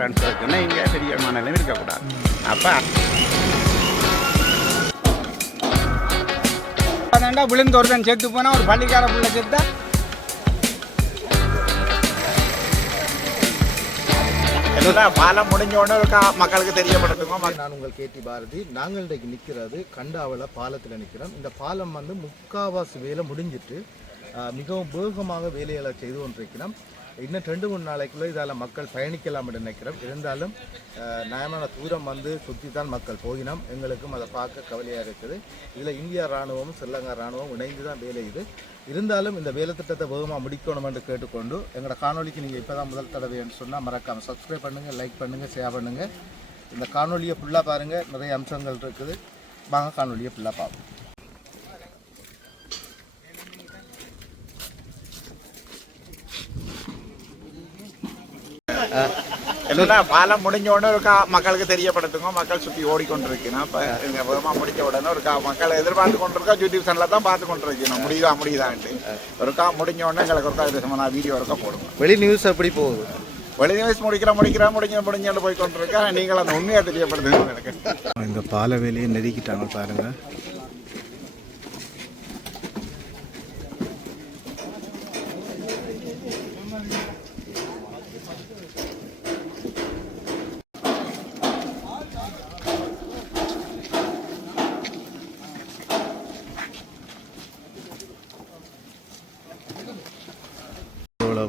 இருக்குன்னா இங்கே பெரிய மனநிலையும் இருக்கக்கூடாது. அப்போ அதாண்டா விழுந்து ஒருத்தன் செத்து போனால் ஒரு பள்ளிக்கார பிள்ளை செத்தா பாலம் முடிஞ்ச உடனே மக்களுக்கு தெரியப்படுத்துங்க. நான் உங்கள் கேடி பாரதி. நாங்கள் இன்றைக்கு நிற்கிறது கண்டாவள பாலத்தில் நிற்கிறோம். இந்த பாலம் வந்து முக்காவாசி வேலை முடிஞ்சிட்டு மிகவும் வேகமாக வேலைகளை செய்து கொண்டிருக்கிறோம். இன்னும் 2-3 நாளைக்குள்ளே இதால் மக்கள் பயணிக்கலாம் என்று நினைக்கிறோம். இருந்தாலும் நியாயமான தூரம் வந்து சுற்றி தான் மக்கள் போயினோம். எங்களுக்கும் அதை பார்க்க கவலையாக இருக்குது. இதில் இந்தியா இராணுவமும் ஸ்ரீலங்கா இராணுவம் இணைந்து தான் வேலை இது. இருந்தாலும் இந்த வேலை திட்டத்தை வேகமாக முடிக்கணும் என்று கேட்டுக்கொண்டு எங்களோட காணொலிக்கு நீங்கள் இப்போ தான் முதல் தடவைன்னு சொன்னால் மறக்காமல் சப்ஸ்கிரைப் பண்ணுங்கள், லைக் பண்ணுங்கள், ஷேர் பண்ணுங்கள். இந்த காணொலியை ஃபுல்லாக பாருங்கள், நிறைய அம்சங்கள் இருக்குது. வாங்க காணொலியை ஃபுல்லாக பார்ப்போம். பாலம் முடிஞ்ச உடனே ஒரு மக்களுக்கு தெரியப்படுத்துங்க. மக்கள் சுற்றி ஓடிக்கொண்டிருக்கணும். இப்போ இங்கே வேகமாக முடிஞ்ச உடனே ஒரு மக்கள் எதிர்பார்த்து கொண்டிருக்கா. யூடியூப் சேனலில் தான் பார்த்து கொண்டிருக்கணும். முடியுதான்ட்டு ஒருக்கா முடிஞ்ச உடனே எங்களுக்கு ஒருக்கா இது சம்பந்தம் வீடியோ ஒருக்கா போடுவோம். வெளி நியூஸ் எப்படி போகுது? வெளி நியூஸ் முடிஞ்சுட்டு போய் கொண்டிருக்கா. நீங்கள் அந்த உண்மையை தெரியப்படுத்துங்க எனக்கு. இந்த பால வேலையை நெருக்கிட்டாங்க பாருங்கள்.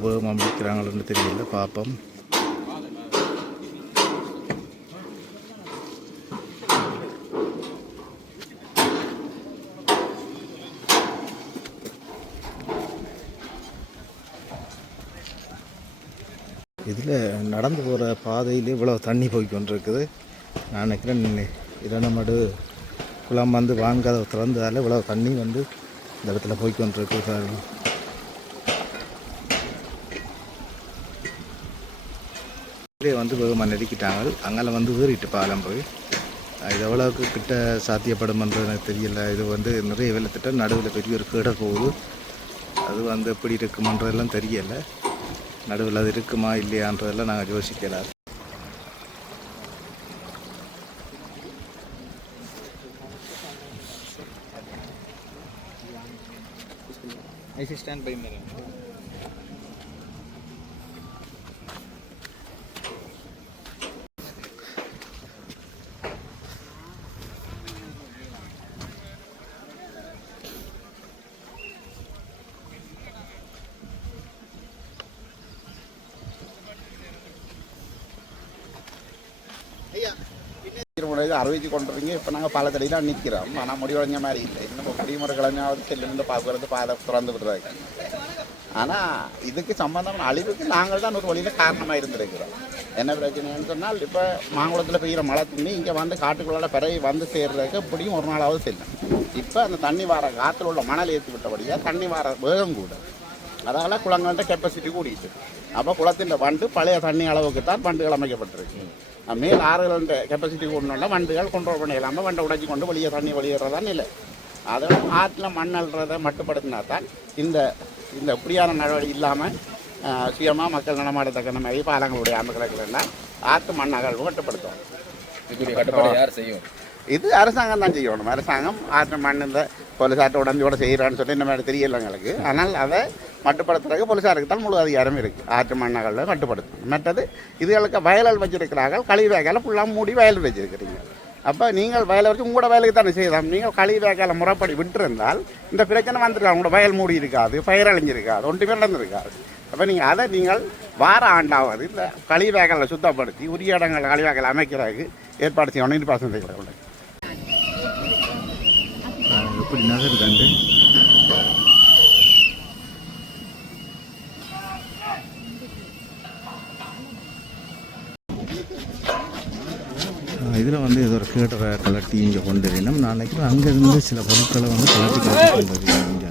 எவ்வளவு அமைக்கிறாங்கன்னு தெரியல, பார்ப்போம். இதில் நடந்து போகிற பாதையில் இவ்வளோ தண்ணி போய்கொண்டிருக்குது. நான் நினைக்கிறேன் இரண்டமடு குளம் வந்து வாங்காத திறந்ததால் இவ்வளோ தண்ணி வந்து இந்த இடத்துல போய்கொண்டிருக்கு. வந்து வேகமாக நெருக்கிட்டாங்க. அங்கே வந்து ஏறிட்டு பாலம் போய் இது எவ்வளோக்கு கிட்ட சாத்தியப்படும்ன்றது எனக்கு தெரியல. இது வந்து நிறைய வெள்ளத்திட்ட நடுவில் பெரிய ஒரு கேட போகுது. அது வந்து எப்படி இருக்குமன்றதெல்லாம் தெரியலை. நடுவில் அது இருக்குமா இல்லையான்றதெல்லாம் நாங்கள் யோசிக்கலாம். அறிவிச்சு கொண்டிருக்கீங்க. இப்போ நாங்கள் பாலத்தடியில் நிற்கிறோம். ஆனால் முடிவடைஞ்ச மாதிரி இல்லை. இன்னும் குடிமுறை கலைஞாவது செல்லுன்னு பார்க்கறது பாதை திறந்து விடுறாங்க. ஆனால் இதுக்கு சம்பந்தமான அழிவுக்கு நாங்கள் தான் ஒரு வழியில் காரணமாக இருந்திருக்கிறோம். என்ன பிரச்சனைன்னு சொன்னால், இப்போ மாங்குளத்தில் பெய்கிற மழை தண்ணி இங்கே வந்து காட்டுக்குள்ளால பிறகு வந்து சேர்றதுக்கு எப்படியும் ஒரு நாளாவது செல்லும். இப்போ அந்த தண்ணி வர காற்றுல உள்ள மணல் ஏற்றி விட்டபடியாக தண்ணி வர வேகம் கூட, அதனால் குளங்கள்கிட்ட கெப்பாசிட்டி கூடிட்டு, அப்போ குளத்தின் வண்டு பழைய தண்ணி அளவுக்கு தான் வண்டுகள் அமைக்கப்பட்டிருக்கு. மேல் ஆறுகள் கெப்பாசிட்டி கொண்டோன்னா வண்டுகள் கண்ட்ரோல் பண்ண இல்லாமல் வண்டை உடைச்சி கொண்டு வெளியே தண்ணி வெளியேறதான் இல்லை. அதனால் ஆற்றில் மண் அள்ளுறதை மட்டுப்படுத்தினா தான் இந்த இந்த இப்படியான நடவடிக்கை இல்லாமல் சுயமாக மக்கள் நடமாடத்தக்க மாதிரி பாலங்களுடைய அமைக்கிறதுலாம் ஆற்று மண் அகழ்வு கட்டுப்படுத்தும். யார் செய்யும்? இது அரசாங்கம் தான் செய்யணும். அரசாங்கம் ஆற்று மண் இந்த போலீஸார்ட்ட உடம்பியோட செய்கிறான்னு சொல்லி இந்த மாதிரி தெரியல எங்களுக்கு. ஆனால் அதை மட்டுப்படுத்துறதுக்கு போலீஸாருக்கு தான் முழு அதிகாரம் இருக்குது. ஆற்று மண்ணகளை மட்டுப்படுத்தும். மற்றது இதுகளுக்கு வயல்கள் வச்சிருக்கிறார்கள். கழிவு வேக்கால ஃபுல்லாக மூடி வயல் வச்சிருக்கிறீங்க. அப்போ நீங்கள் வயலை வச்சு உங்களோட வயலுக்கு தானே செய்யலாம். நீங்கள் கழிவு வேக்கால முறைப்படி விட்டுருந்தால் இந்த பிரச்சனை வந்துருக்காங்க. உங்களோட வயல் மூடி இருக்காது, பயிர் அழிஞ்சிருக்காது, ஒன்றுமே நடந்திருக்காது. அப்போ நீங்கள் வார ஆண்டாவது இந்த கழிவு வேக்காலை சுத்தப்படுத்தி உரிய இடங்கள் கழிவு வேக்காலை அமைக்கிறதுக்கு ஏற்பாடு செய்யணும். நீர்ப்பாசனம் செய்யக்கூடாது. எப்படி நகருதாண்டு இதில் வந்து ஏதோ ஒரு கேட்டரை கலட்டி இங்கே கொண்டு வரணும். நான் நினைக்கிறேன் அங்கேருந்து சில பொருட்களை வந்து கலட்டி கொண்டு வருவேன். இங்கே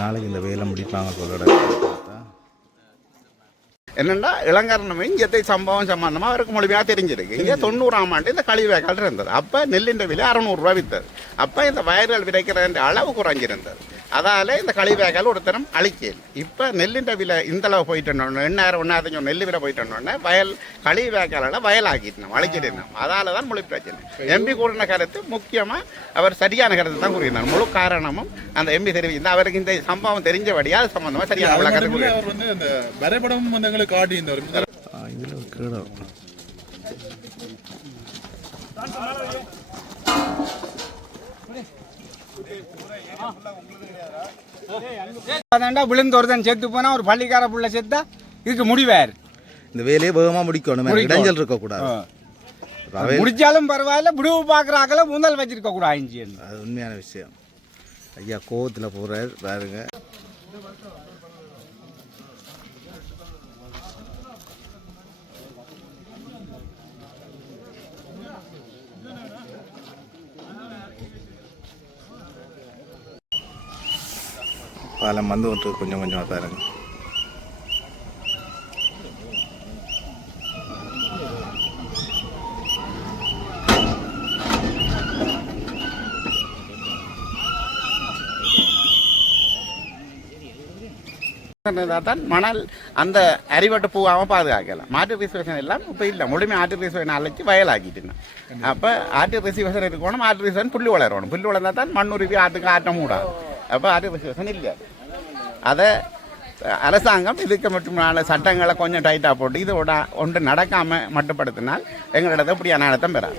நாளைக்கு இந்த வேலை முடிப்பாங்க சொல்லோட. என்னென்னா இளங்கரணமே இங்கே சம்பவம் சம்பந்தமாக அவருக்கு முழுமையாக தெரிஞ்சிருக்கு. இங்கே 90ஆம் ஆண்டு இந்த கழிவேக்கால் இருந்தது. அப்போ நெல்லின் விலை 600 விற்றது. அப்போ இந்த வயல்கள் விதைக்கிற அளவு குறைஞ்சிருந்தது. அதால் இந்த கழிவேக்கால் ஒரு தரம் அழிக்கல. இப்போ நெல்லின் விலை இந்த அளவு போயிட்டோன்னு 1000 நெல் விலை போயிட்டோன்னே வயல் கழிவேக்கால வயலாக்கிட்டோம், அழிச்சிட்டோம். அதால் தான் முழு பிரச்சனை. எம்பி கூறின கருத்து முக்கியமாக அவர் சரியான கருத்து தான் கூறினார். முழு காரணமும் அந்த எம்பி தெரிவித்து அவருக்கு இந்த சம்பவம் தெரிஞ்சபடியா அது சம்பந்தமாக சரியான கருத்து. விழுந்து ஒருத்தன் செத்து போனா ஒரு பள்ளிக்கார புள்ள செத்தா இதுக்கு முடிவாரு. இந்த வேலையை வேகமாக முடிக்கணும், இடைஞ்சல் இருக்கக்கூடாது. முடிச்சாலும் பரவாயில்ல, விடுவு பார்க்குறாங்கள முதல் வச்சிருக்க கூடாது. அது உண்மையான விஷயம். ஐயா கோவத்தில் போகிறார் பாருங்க. பாலம் வந்து ஒன்று கொஞ்சம் கொஞ்சமாக பாருங்க. தான் மணல் அந்த அரிவட்டு பூவாமல் பாதுகாக்கலாம். மாட்டு ரிசர்வேஷன் எல்லாம் இப்போ இல்லை, முழுமையாக ஆட்டு ரிசர்வேஷன் அழைச்சி வயலாக்கிட்டுனா. அப்போ ஆட்டு ரிசர்வேஷன் இருக்கணும், ஆட்டு ரிசர்வேஷன் புல்லு வளரணும். புல்லு வளர்ந்தால் தான் மண்ணுருவி ஆட்டுக்கு ஆட்ட மூடாது. அப்போ ஆட்டு ரிசர்வேஷன் இல்லை. அதை அரசாங்கம் இதுக்கு மட்டுமான சட்டங்களை கொஞ்சம் டைட்டாக போட்டு இதோட ஒன்று நடக்காமல் மட்டுப்படுத்தினால் எங்களிடத்தை இப்படியான அர்த்தம் பெறாது.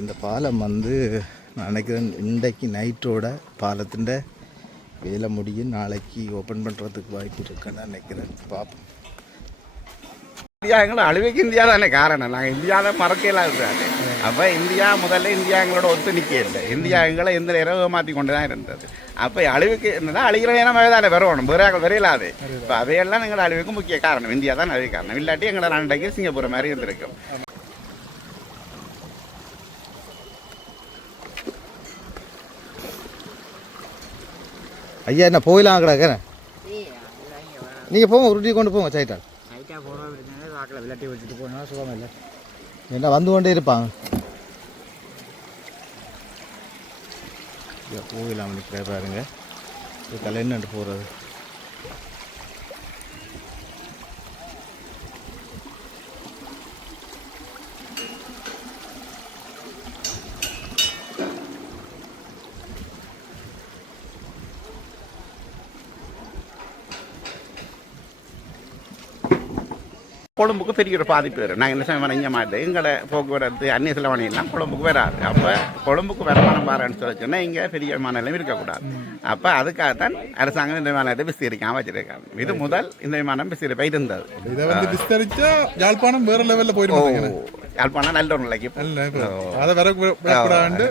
இந்த பாலம் வந்து நான் நினைக்கிறேன் இன்றைக்கு நைட்டோட பாலத்தின் வேலை முடியும், நாளைக்கு ஓப்பன் பண்ணுறதுக்கு வாய்ப்பு இருக்குன்னு நினைக்கிறேன். பார்ப்போம். இந்தியா எங்களை அழிவுக்கு இந்தியா தானே காரணம். நாங்கள் இந்தியாவை மறக்கலாம் இருக்காது. அப்போ இந்தியா முதல்ல இந்தியா எங்களோட ஒத்து நிற்க இல்லை. இந்தியா எங்களை எந்த இரவு மாற்றி கொண்டு தான் இருந்தது. அப்போ அழிவுக்கு என்னன்னா அழிகிற நேரம் தானே வரணும், வேறாக வரையிலாது. இப்போ அவையெல்லாம் எங்களோட அழிவுக்கு முக்கிய காரணம். இந்தியா தான் அழிவு காரணம். இல்லாட்டி எங்களோட நாளைக்கு சிங்கப்பூர் மாதிரி இருந்திருக்கும். ஐயா என்ன போயிலாம் கிடக்கிறேன், நீங்கள் போங்க, உருட்டி கொண்டு போங்க. சைட்டால் வாக்கில் விளாட்டி வச்சுட்டு போனால் சுகம் இல்லை. என்ன வந்து கொண்டே இருப்பாங்க. போயிடலாம் நிற்கிற பாருங்க. இதுக்கெல்லாம் என்னண்டு போகிறது. கொழும்புக்கு பெரிய ஒரு பாதிப்பு வரும். நாங்கள் என்ன சமயம் இங்கே மாட்டோம், எங்களை போக்குவரத்து அந்நிய செலவணியெல்லாம் கொழும்புக்கு வராது. அப்போ கொழும்புக்கு வருமானம் பாருன்னு சொன்னால் இங்கே பெரிய விமானம் இருக்கக்கூடாது. அப்போ அதுக்காகத்தான் அரசாங்கம் இந்த விமானத்தை விஸ்தரிக்காம வச்சிருக்காங்க. இது முதல் இந்த விமானம் விஸ்தரிப்பா இருந்தது. இதை வந்து விஸ்தரிச்சா யாழ்ப்பாணம் வேற லெவலில் போயிடும். யாழ்ப்பாணம் நல்ல ஒரு நிலைக்கு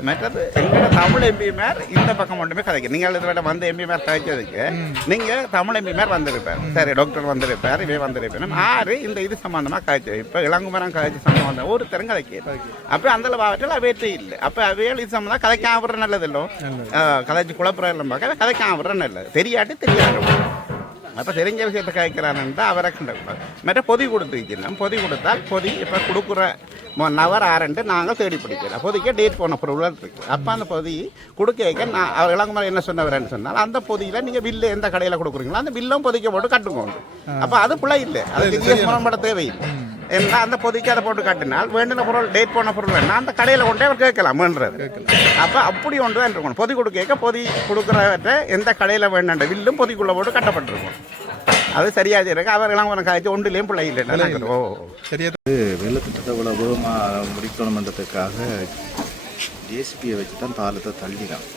மற்றது எங்களோட தமிழ் எம்பிமார் இந்த பக்கம் மட்டுமே கதைக்கு. நீங்கள் இதை வந்து எம்பிமார் கதைச்சதுக்கு நீங்கள் தமிழ் எம்பிமார் வந்திருப்பார், சரி டாக்டர் வந்திருப்பார், இவை வந்திருப்பேன். ஆறு இந்த இது சம்பந்தமாக கதைச்சு இப்போ இளங்குமரம் கதைச்சு சம்பந்தம் ஒரு திறன் கதைக்கு. அப்போ அந்த பாவத்தில் அவையற்றே இல்லை. அப்போ அவையில் இது சம்பந்தம் கதைக்காம விடுற நல்லது இல்லை, கதைச்சு குழப்பம் இல்லை, பார்க்க கதைக்காம விடுற நல்லது. தெரியாட்டி தெரியாது. அப்போ தெரிஞ்ச விஷயத்தை கேட்குறான்னு அவரை கண்டக்கூடாது. மற்ற பொதி கொடுத்து வைக்கணும். பொதி கொடுத்தால் பொதி இப்போ கொடுக்குற நவர் ஆரண்டு நாங்கள் தேடி பிடிக்கலாம். பொதிக்க டேட் போன பொருள் இருக்குது. அப்போ அந்த பொதி கொடுக்க நான் அவர் இளங்குமரம் என்ன சொன்னவரேன்னு சொன்னால் அந்த பொதியில் நீங்கள் பில்லு எந்த கடையில் கொடுக்குறீங்களோ அந்த பில்லும் பொதிக்க போட்டு கட்டுக்கோங்க. அப்போ அது பிள்ளை இல்லை, அதுக்கு முரண்பட தேவையில்லை. ஏன்னா அந்த பொதிக்கு அதை போட்டு கட்டினால் வேண்டின பொருள் டேட் போன பொருள் வேணா அந்த கடையில் கொண்டே அவர் கேட்கலாம் வேண்டுறது. அப்போ அப்படி ஒன்று தான் இருக்கணும். பொதி கொடுக்க பொதி கொடுக்குறவற்ற எந்த கடையில் வேண்டாண்ட வில்லும் பொதிக்குள்ளே போட்டு கட்டப்பட்டிருக்கும். அது சரியாக இருக்கு. அவர்களாம் ஒரு காய்ச்சி ஒன்றுலேயும் பிள்ளை இல்லை. ஓ சரியா வெள்ள திட்டத்தை இவ்வளோ முடிக்கணுமன்றதுக்காக ஜேசிபியை வச்சு தான் பாலத்தை தள்ளினான்.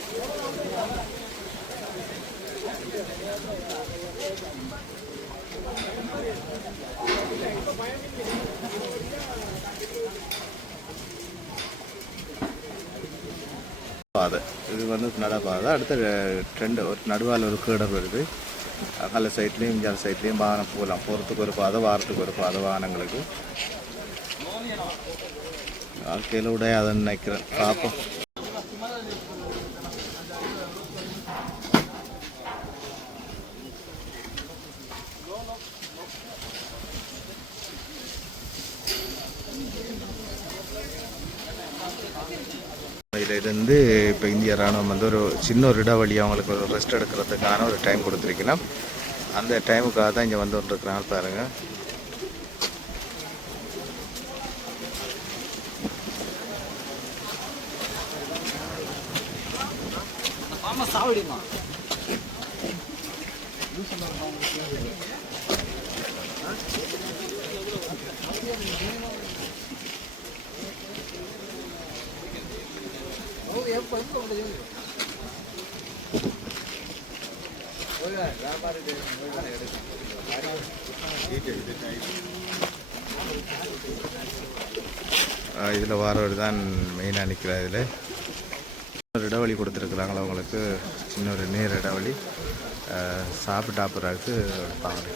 பாதை. இது வந்து நடப்பாதை. அடுத்த ஒரு நடுவால் ஒரு கேடர் வருது. அகல சைட்லேயும் இங்கே சைட்லேயும் வாகனம் போகலாம். போகிறதுக்கு ஒரு பாதை, வாரத்துக்கு ஒரு பாதை வாகனங்களுக்கு. வாழ்க்கையில் உடைய அதை நினைக்கிறேன். பார்ப்போம். இதிலிருந்து இப்போ இந்திய ராணுவம் வந்து ஒரு சின்ன ஒரு இடைவெளி அவங்களுக்கு ஒரு ரெஸ்ட் எடுக்கிறதுக்கான ஒரு டைம் கொடுத்துருக்கணும். அந்த டைமுக்காக தான் இங்கே வந்து வந்துருக்குறாங்க பாருங்கள். இதில் வாரவர் தான் மெயினாக நிற்கிறார். இதில் ஒரு இடைவெளி கொடுத்துருக்குறாங்களா அவங்களுக்கு, சின்ன ஒரு நேர் இடைவெளி. சாப்பிட்டு ஆப்புறாருக்கு பாருங்க.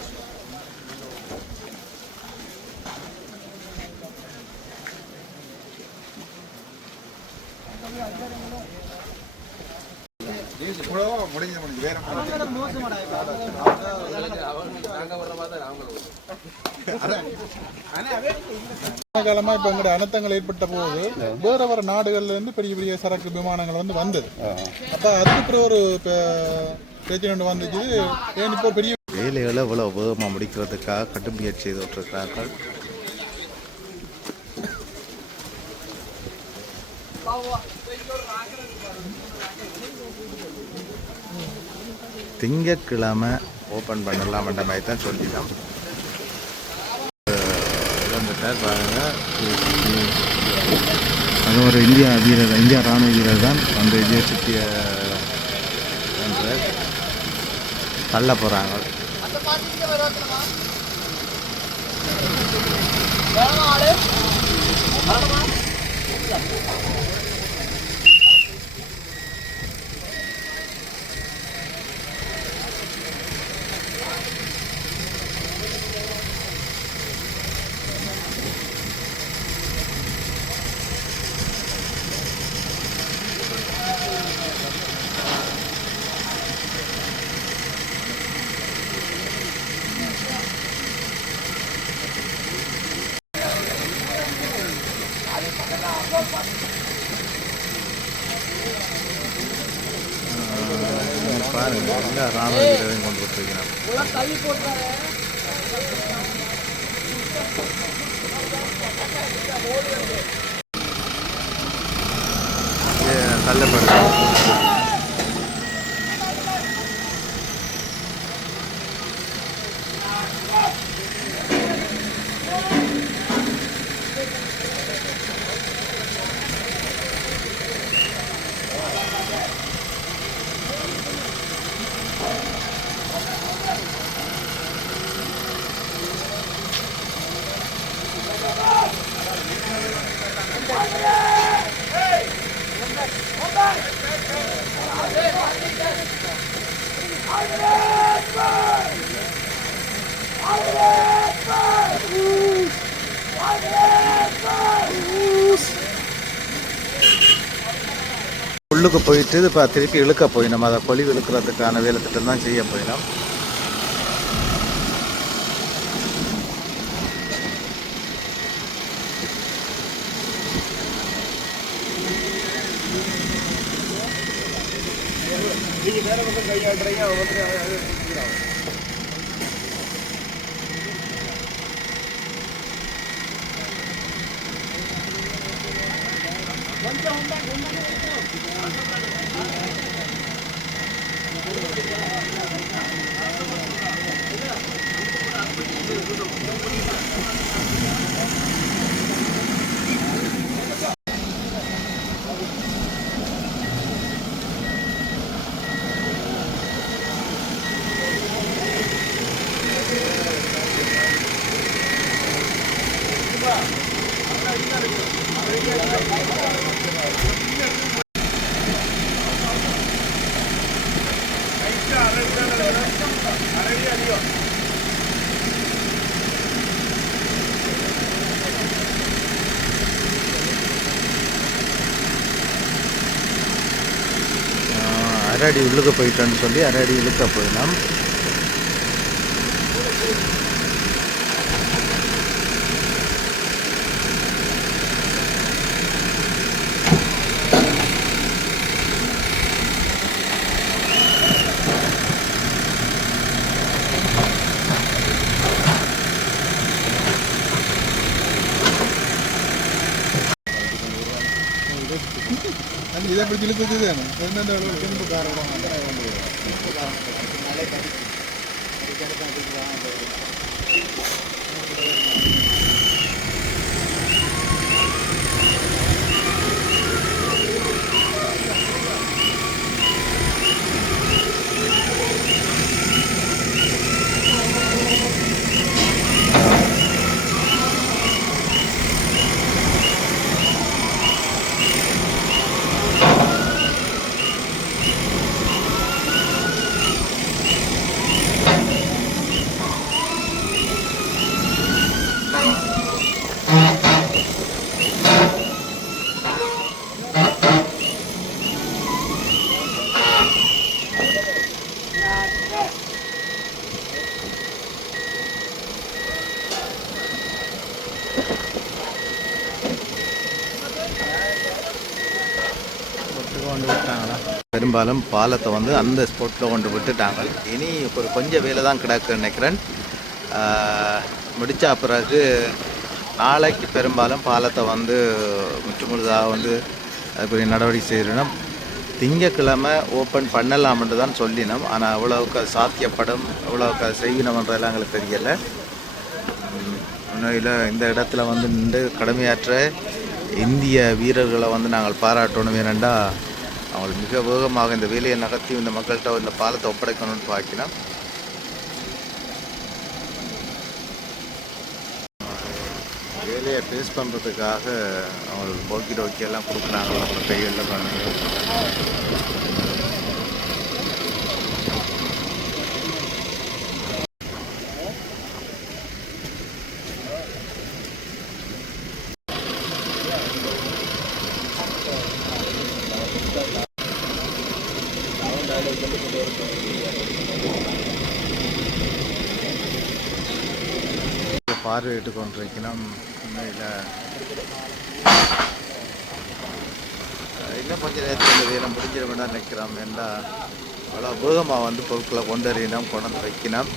காலமா இப்ப எங்கட அனர்த்தங்கள் ஏற்பட்ட போது வேற நாடுகள்ல இருந்து பெரிய பெரிய சரக்கு விமானங்கள் வந்து வந்தது. அப்ப அதுக்கு ஒரு பிரச்சனை வந்துச்சு. ஏன் இப்போ பெரிய வேலைகளை இவ்வளோ வேகமாக முடிக்கிறதுக்காக கடும் முயற்சி செய்து விட்டுருக்கிறார்கள். திங்கட்கிழமை ஓப்பன் பண்ணலாம்ன்ற மாதிரி தான் சொல்லிடலாம். இறந்துட்டார் பாருங்க. அது ஒரு இந்திய ராணுவ வீரர் தான் அந்த இந்திய சுற்றிய தள்ள போகிறாங்க. பாருங்க, எல்லா ராணுவ வீரரையும் கொண்டு போட்டுருக்கிறாங்க. தள்ளப்படுறாங்க. உள்ளுக்கு போயிட்டு இப்போ திருப்பி இழுக்க போயிடும். அதை பொலிவு இழுக்கிறதுக்கான வேலை திட்டம் தான் செய்ய போயிடும். அரை அடி உள்ளுக்கு போயிட்டோன்னு சொல்லி அரை அடி இழுக்க போயிடலாம். இதை பிடிச்சி இழுத்துக்கு தானே எந்தெந்த அளவுக்கு திரும்ப காரணம் பெரும்பாலும் பாலத்தை வந்து அந்த ஸ்பாட்டில் கொண்டு விட்டுட்டாங்க. இனி ஒரு கொஞ்சம் வேலை தான் கிடக்குன்னு நினைக்கிறேன். முடித்த பிறகு நாளைக்கு பெரும்பாலும் பாலத்தை வந்து முற்றுமுழுதாக வந்து அதுக்குரிய நடவடிக்கை செய்யணும். திங்கக்கிழமை ஓப்பன் பண்ணலாம்னு தான் சொல்லினோம். ஆனால் எவ்வளவுக்கு அது சாத்தியப்படும், எவ்வளவுக்கு அது செய்யணும்ன்றதெல்லாம் எங்களுக்கு தெரியலை. உண்மையில் இந்த இடத்துல வந்து நின்று கடமையாற்ற இந்திய வீரர்களை வந்து நாங்கள் பாராட்டணும். ஏனெண்டா அவங்களுக்கு மிக வேகமாக இந்த வேலையை நகர்த்தி இந்த மக்கள்கிட்ட இந்த பாலத்தை ஒப்படைக்கணும்னு பார்க்கலாம். வேலையை ஃபேஸ் பண்ணுறதுக்காக அவங்களுக்கு போக்கி டோக்கியெல்லாம் கொடுக்குறாங்க. அவங்க கைகளில் பண்ணுங்க. பார்வையிட்டு கொண்டிருக்கணும். உண்மையில் இன்னும் கொஞ்சம் நேரத்தில் இந்த வேலை முடிஞ்சிட வேண்டாம் நினைக்கிறோம். ஏன்னா அவ்வளோ வேகமாக வந்து பொருட்களை கொண்டு அறியணும், கொண்டு வந்து வைக்கணும்.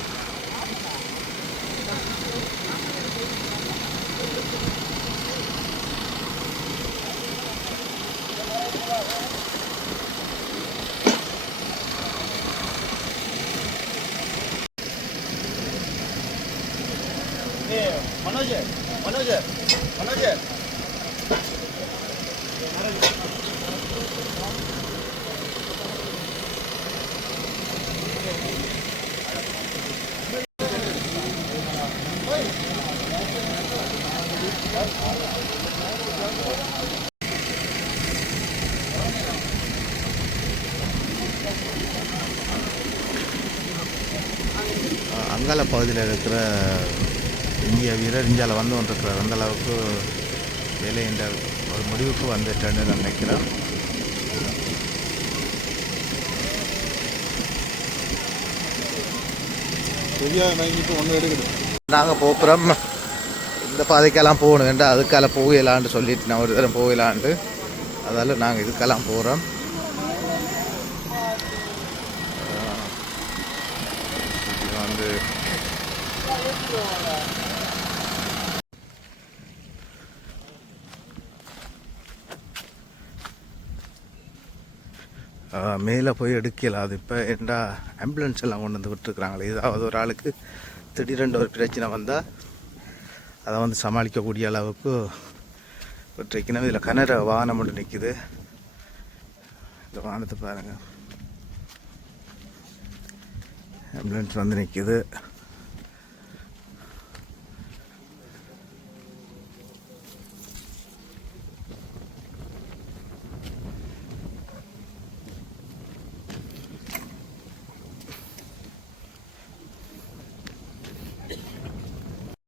அங்காள பகுதியில் இருக்கிற இந்திய வீரர் இந்தியாவில் வந்து கொண்டிருக்கிறார். அந்த அளவுக்கு வேலை என்ற ஒரு முடிவுக்கு வந்துட்டேன்னு நான் நினைக்கிறேன். நாங்கள் போகிறோம். இந்த பாதைக்கெல்லாம் போகணும் வேண்டாம், அதுக்கால போகலான்ட்டு சொல்லிட்டு நான் ஒரு தரம் போகலான்ட்டு, அதால் நாங்கள் இதுக்கெல்லாம் போகிறோம். வந்து மேலே போய் எடுக்கலாம். அது இப்போ என்ன ஆம்புலன்ஸ் எல்லாம் கொண்டு வந்து விட்டுருக்குறாங்களே. ஏதாவது ஒரு ஆளுக்கு திடீரென்று ஒரு பிரச்சனை வந்தால் அதை வந்து சமாளிக்கக்கூடிய அளவுக்கு விட்டுருக்கணும். இதில் கனர வாகனம் ஒன்று நிற்குது. இந்த வாகனத்தை பாருங்கள், ஆம்புலன்ஸ் வந்து நிற்குது.